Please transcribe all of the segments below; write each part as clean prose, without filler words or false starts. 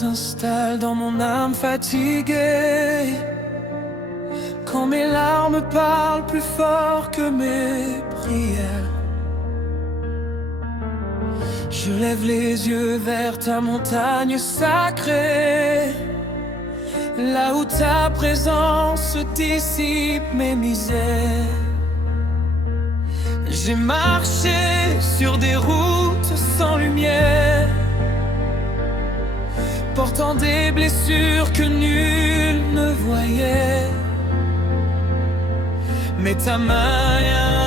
s'installe dans mon âme fatiguée. Quand mes larmes parlent plus fort que mes prières, je lève les yeux vers ta montagne sacrée, là où ta présence dissipe mes misères. J'ai marché sur des routes sans lumière, portant des blessures que nul ne voyait. Mais ta main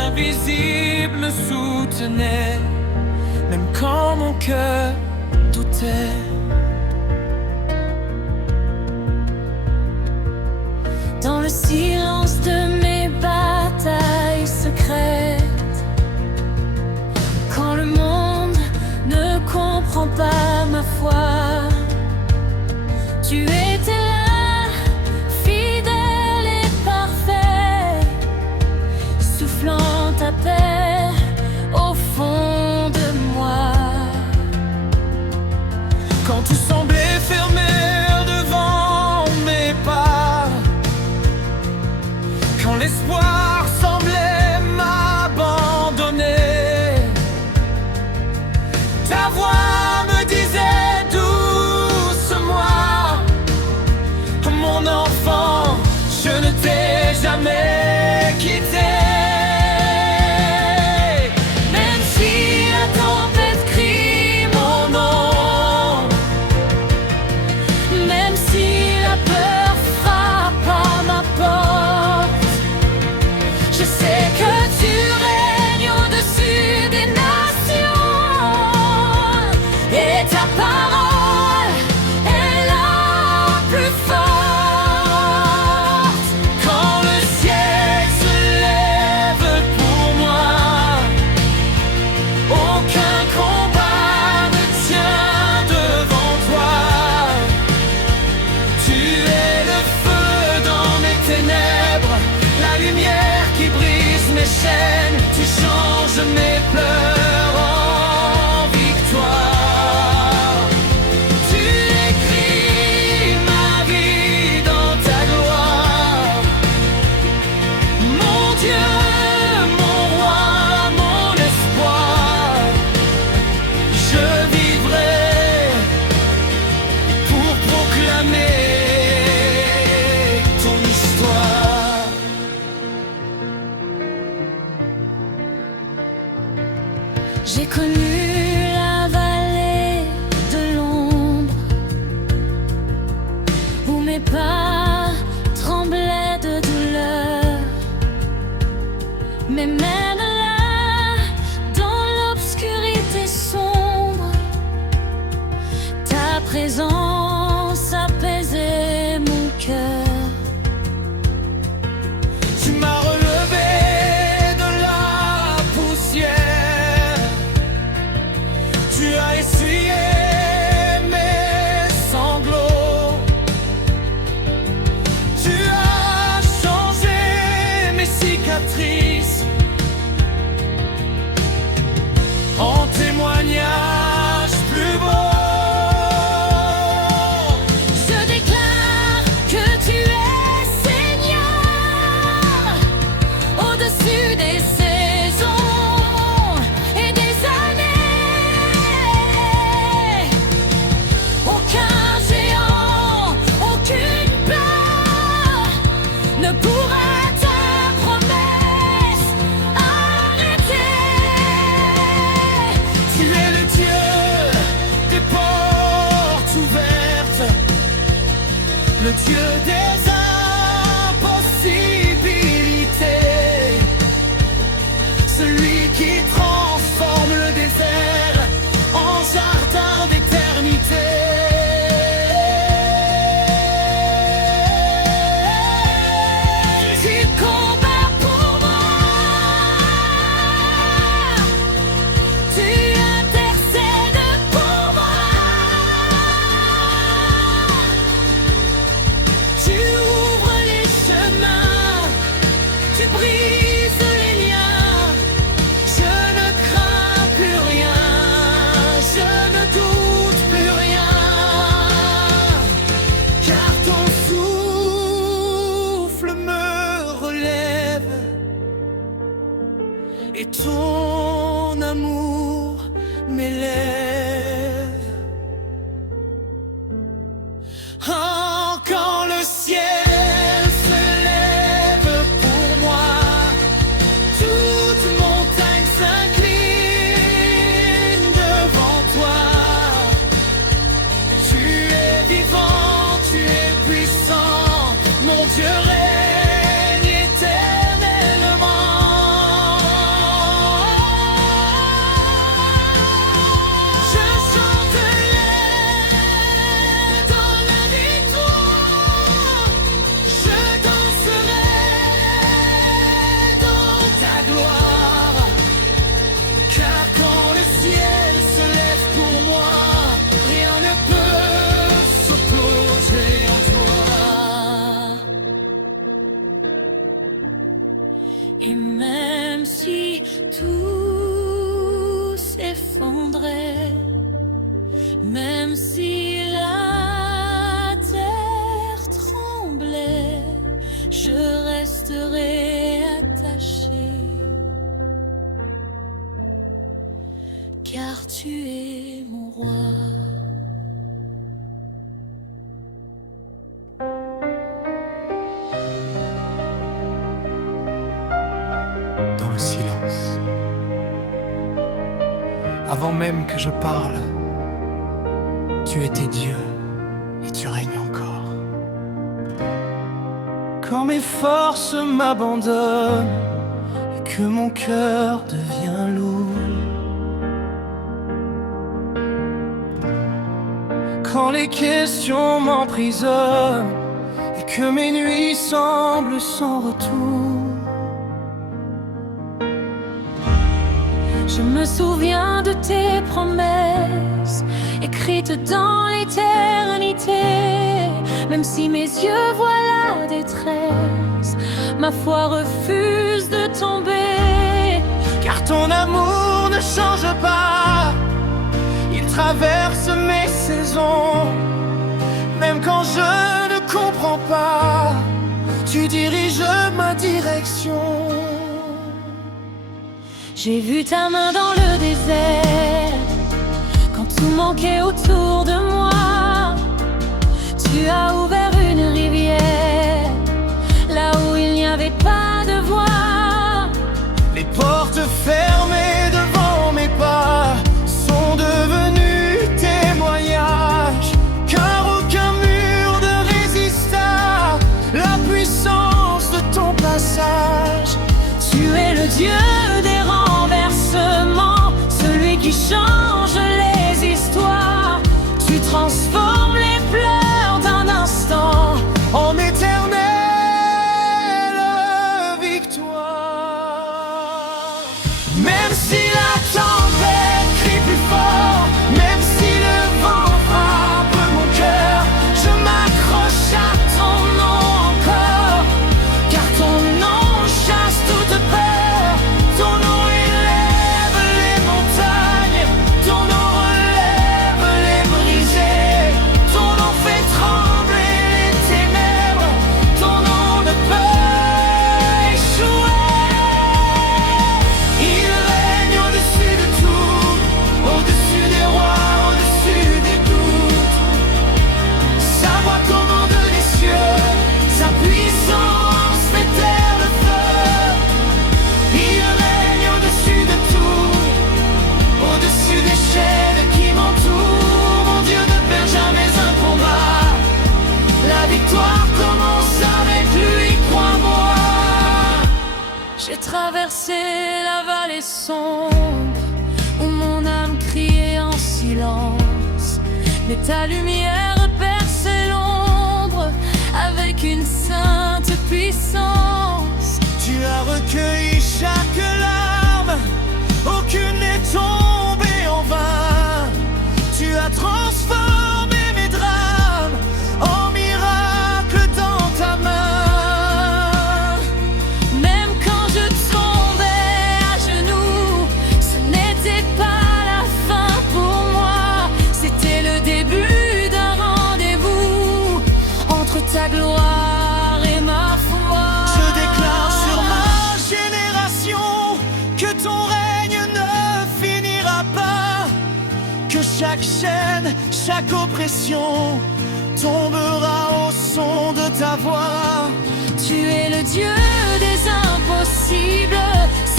invisible me soutenait, même quand mon cœur doutait. Dans le silence de mes batailles secrètes, quand le monde ne comprend pas ma foi, tu étais là, fidèle et parfait, soufflant ta paix au fond de moi. Quand tout semblait fermé devant mes pas, quand l'espoir semblait m'abandonner, ta voix me disait douce-moi, mon enfant, je ne t'ai jamais quitté. Même si la tempête crie mon nom, même si la peur frappe à ma porte, je sais que tu règnes au-dessus des nations, et ta parole est la plus forte. Quand le ciel se lève pour moi, aucun combat ne tient devant toi. Tu es le feu dans mes ténèbres, la lumière qui brise mes chaînes. Tu changes mes pleurs en victoire. Tu écris ma vie dans ta gloire. Mon Dieu, mon roi, mon espoir, je vivrai pour proclamer ton histoire. J'ai connu la vallée de l'ombre, où mes pas tremblaient de douleur. Mais même là, dans l'obscurité sombre, ta présence apaisait mon cœur. Tu m'as relevé de la poussière, tu as essuyé mes sanglots, tu as changé mes cicatrices en témoignage plus beau. Je déclare que tu es Seigneur, au-dessus des saisons et des années. Aucun géant, aucune peur ne pourra ta promesse arrêter. Tu es le Dieu des portes ouvertes, le Dieu des impossibilités, celui qui transforme le désert en jardin d'éternité. Tu combats pour moi, tu intercèdes pour moi, tu Oh, quand le ciel se lève pour moi, toute montagne s'incline devant toi. Tu es vivant, tu es puissant, mon Dieu règne éternellement. Je chanterai dans la victoire, je danserai dans ta gloire, car quand le ciel se lève pour moi, rien ne peut s'opposer en toi. Et même si tout s'effondrait, même si la terre tremblait, je resterai attaché, car tu es mon roi. Dans le silence, avant même que je parle, tu étais Dieu et tu règnes encore. Quand mes forces m'abandonnent et que mon cœur devient lourd, quand les questions m'emprisonnent et que mes nuits semblent sans retour, Je me souviens de tes promesses, écrites dans l'éternité. Même si mes yeux voient la détresse, ma foi refuse de tomber. car ton amour ne change pas, il traverse mes saisons. Même quand je ne comprends pas, tu diriges ma direction. J'ai vu ta main dans le désert, quand tout manquait autour de moi. Tu as ouvert une rivière, là où il n'y avait pas de voie. Les portes fermées devant mes pas sont devenues témoignages, car aucun mur ne résista la puissance de ton passage. Tu es le Dieu des renversements, celui qui change les histoires. Tu transformes les pleurs d'un instant En éternelle victoire. Même si la tempête crie plus fort, même si le vent frappe mon cœur, je m'accroche à ton nom encore, car ton nom chasse toute peur. Ton nom élève les montagnes, ton nom relève les brisés, ton nom fait trembler les ténèbres, ton nom ne peut échouer. Il règne au-dessus de tout, au-dessus des rois, au-dessus des doutes. Sa voix commande les cieux, sa puissance fait taire le feu. Il règne au-dessus de tout, au-dessus des chaînes qui m'entourent. Mon Dieu ne perd jamais un combat, la victoire commence avec lui, crois-moi. J'ai traversé la vallée sombre, où mon âme criait en silence. Mais ta lumière perçait l'ombre avec une sainte puissance. Tu as recueilli chaque larme, aucune n'est tombée en vain. Tu as transformé mes drames en miracles dans ta main. Même quand je tombais à genoux, ce n'était pas la fin pour moi. C'était le début d'un rendez-vous entre ta gloire et ma foi. Je déclare sur ma génération que ton règne ne finira pas, que chaque chaîne, chaque oppression tombera au son de ta voix. Tu es le Dieu des impossibles,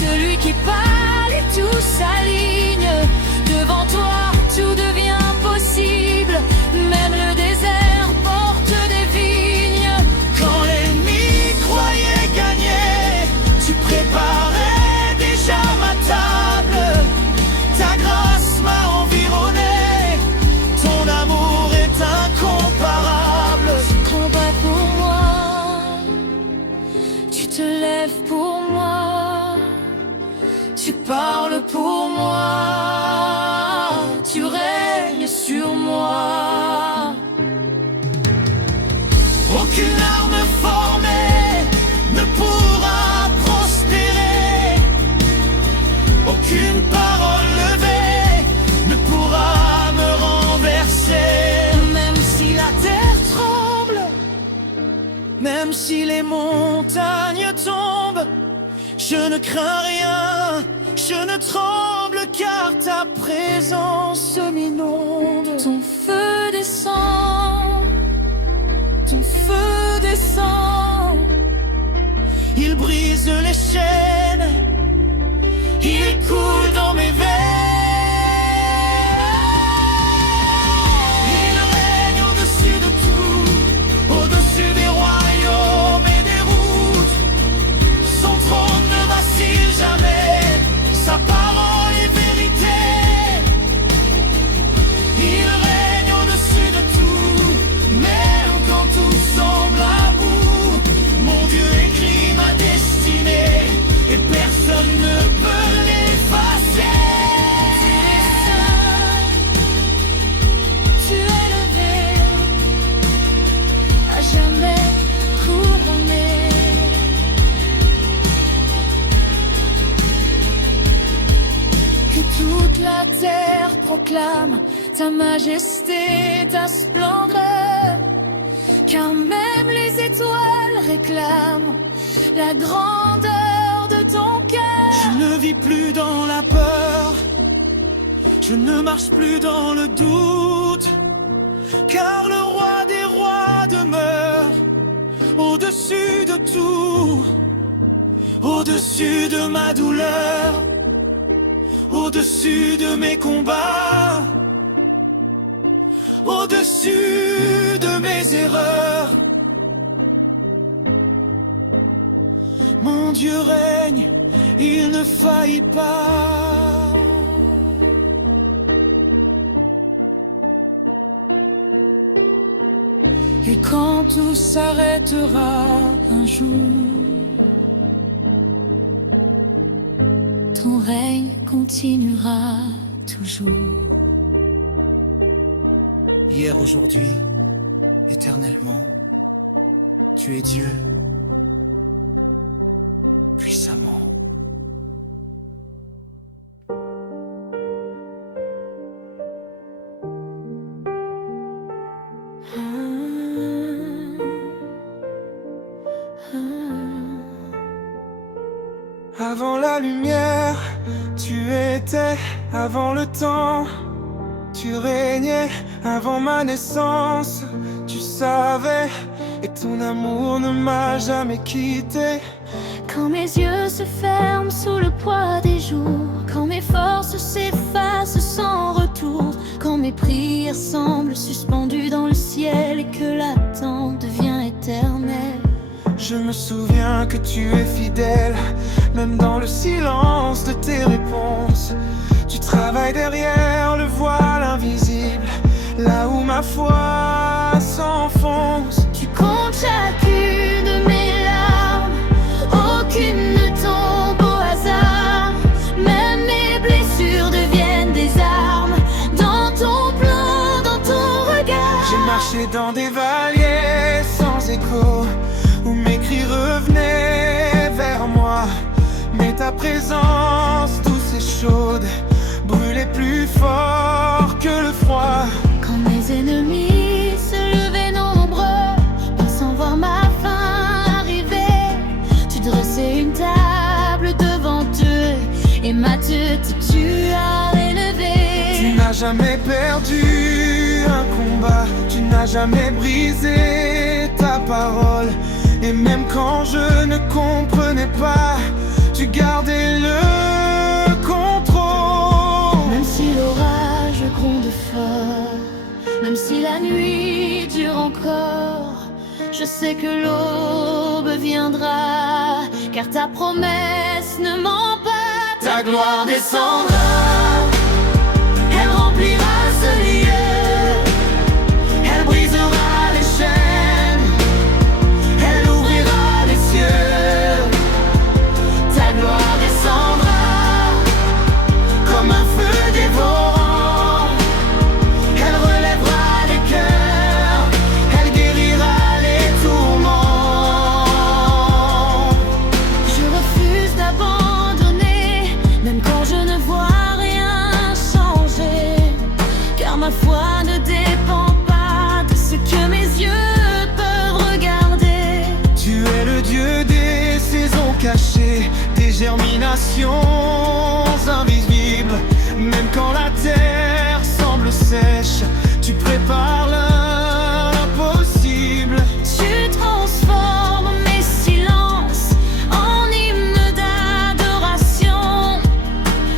celui qui parle et tout s'aligne. Devant toi, tout devient possible, même le désert porte des vignes. Quand l'ennemi croyait gagner, tu préparais déjà ma table. Ta grâce m'a environné, ton amour est incomparable. Tu combats pour moi, tu te lèves pour moi, tu parles pour moi, tu règnes sur moi. Aucune arme formée ne pourra prospérer, aucune parole levée ne pourra me renverser. Même si la terre Tremble, même si les montagnes tombent, je ne crains rien, je ne tremble car ta présence m'inonde. ton feu descend, ton feu descend, Il brise les chaînes, il coule dans mes veines. Il règne au-dessus de tout, au-dessus des royaumes et des routes. Son trône ne vacille jamais, sa parole est vérité. Il règne au-dessus de tout, même quand tout semble à bout. Mon Dieu écrit ma destinée, et personne ne peut l'effacer. tu es élevé, à jamais couronné. Que toute la terre proclame ta majesté, ta splendeur, car même les étoiles réclament la grandeur de ton cœur. Je ne vis plus dans la peur, je ne marche plus dans le doute, car le roi des rois demeure au-dessus de tout, au-dessus de ma douleur, au-dessus de mes combats, au-dessus de mes erreurs. Mon Dieu règne, il ne faillit pas. Et quand tout s'arrêtera un jour, Ton règne continuera toujours. hier, aujourd'hui, éternellement, tu es Dieu, puissamment. Avant la lumière, tu étais, avant le temps, tu régnais, avant ma naissance, tu savais, et ton amour ne m'a jamais quitté. Quand mes yeux se ferment sous le poids des jours, quand mes forces s'effacent sans retour, quand mes prières semblent suspendues dans le ciel et que l'attente devient éternelle. Je me souviens que tu es fidèle, même dans le silence de tes réponses. Tu travailles derrière le voile invisible, là où ma foi s'enfonce. Tu comptes chacune de mes larmes, aucune ne tombe au hasard. Même mes blessures deviennent des armes, dans ton plan, dans ton regard. J'ai marché dans des vallées sans écho, où mes cris revenaient vers moi. Mais ta présence douce et chaude brûlait plus fort que le froid. Quand mes ennemis se levaient nombreux, pensant voir ma fin arriver, tu dressais une table devant eux, et ma tête tu as élevée. Tu n'as jamais perdu un combat, tu n'as jamais brisé ta parole. Et même quand je ne comprenais pas, tu gardais le contrôle. Même si l'orage gronde fort, même si la nuit dure encore, je sais que l'aube viendra, car ta promesse ne ment pas. Ta gloire descendra, elle remplira ce lieu, elle brisera les chaînes, elle ouvrira les cieux. Ta gloire descendra comme un feu dévorant, elle relèvera les cœurs, elle guérira les tourments. Je refuse d'abandonner, même quand je ne vois rien changer, car ma foi ne dépend pas de ce que mes yeux peuvent regarder. Tu es le Dieu des saisons cachées, des germinations invisibles. Même quand la terre semble sèche, tu prépares l'impossible. Tu transformes mes silences en hymnes d'adoration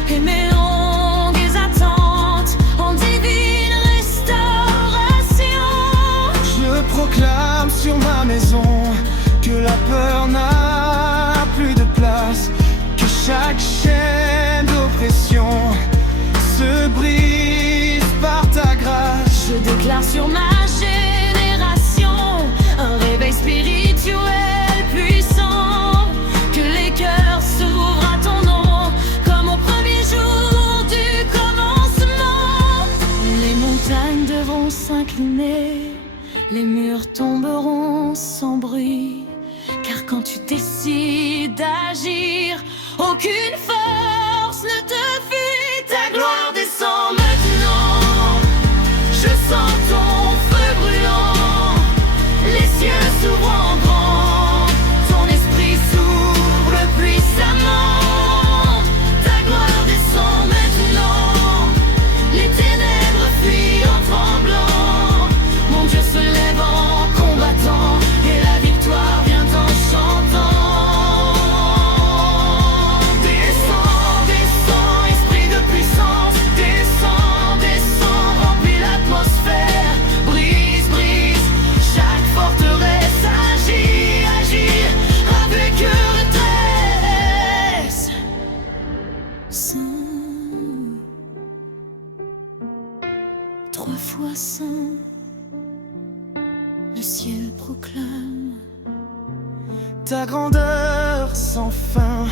et mes longues attentes en divine restauration. Je proclame sur ma maison que la peur n'a plus de place, que chaque chaîne d'oppression se brise par ta grâce. Je déclare sur ma génération un réveil spirituel puissant, que les cœurs s'ouvrent à ton nom comme au premier jour du commencement. Les montagnes devront s'incliner, les murs tomberont sans bruit, car quand tu décides d'agir, aucune force ne te fuit. Ta gloire descend maintenant, je sens ton feu brûlant, les cieux s'ouvrent en grand, ton esprit s'ouvre puissamment. Ta gloire descend maintenant, les ténèbres fuient en tremblant, mon Dieu se lève en combattant, et la victoire vient en chantant. Descends, descends, esprit de puissance, descends, descends, remplis l'atmosphère, brise, brise, chaque forteresse, agis, agis, avec détresse. Saint, 3 fois saint, le ciel proclame. Ta grandeur sans fin,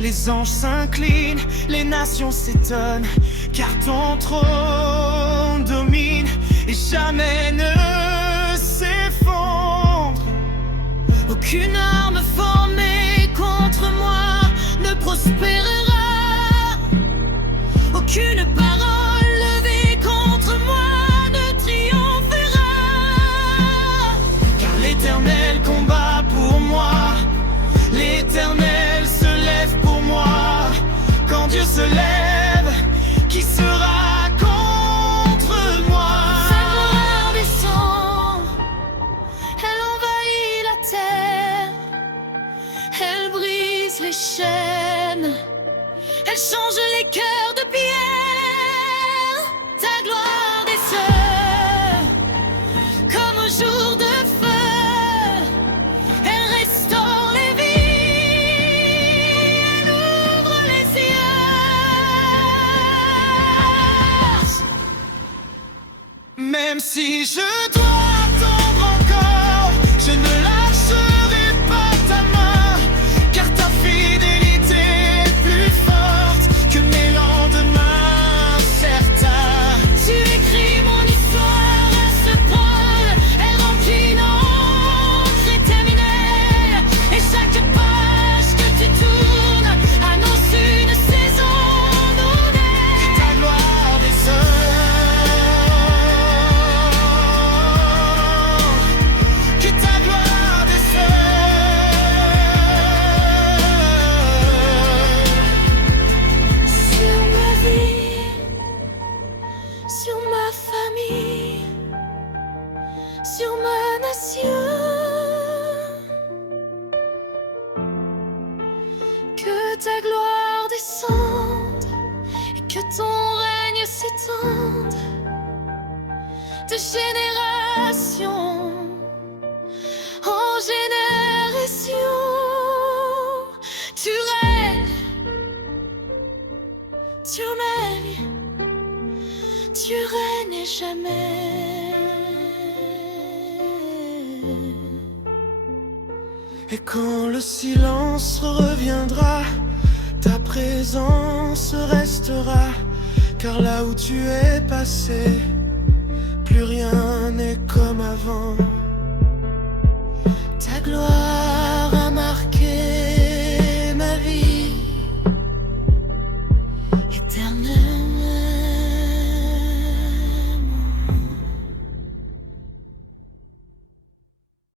les anges s'inclinent, les nations s'étonnent, car ton trône domine et jamais ne s'effondre. Aucune arme formée contre moi ne prospérera, aucune parole levée contre moi ne triomphera, Car l'Éternel combat pour moi, l'Éternel se lève pour moi. Quand Dieu se lève, qui sera contre moi? Sa gloire descend, elle envahit la terre, elle brise les chaînes, elle change les cœurs de pierre. Ta gloire descend comme au jour de feu, elle restaure les vies, elle ouvre les cieux. Même si je dois attendre encore, je ne lâcherai pas ta main, car ta fidélité est plus forte que mes lendemains. Que ton règne s'étende de génération en génération. Tu règnes, tu règnes, tu règnes jamais. Et quand le silence reviendra, ta présence restera. Car là où tu es passé, plus rien n'est comme avant. Ta gloire a marqué ma vie éternelle.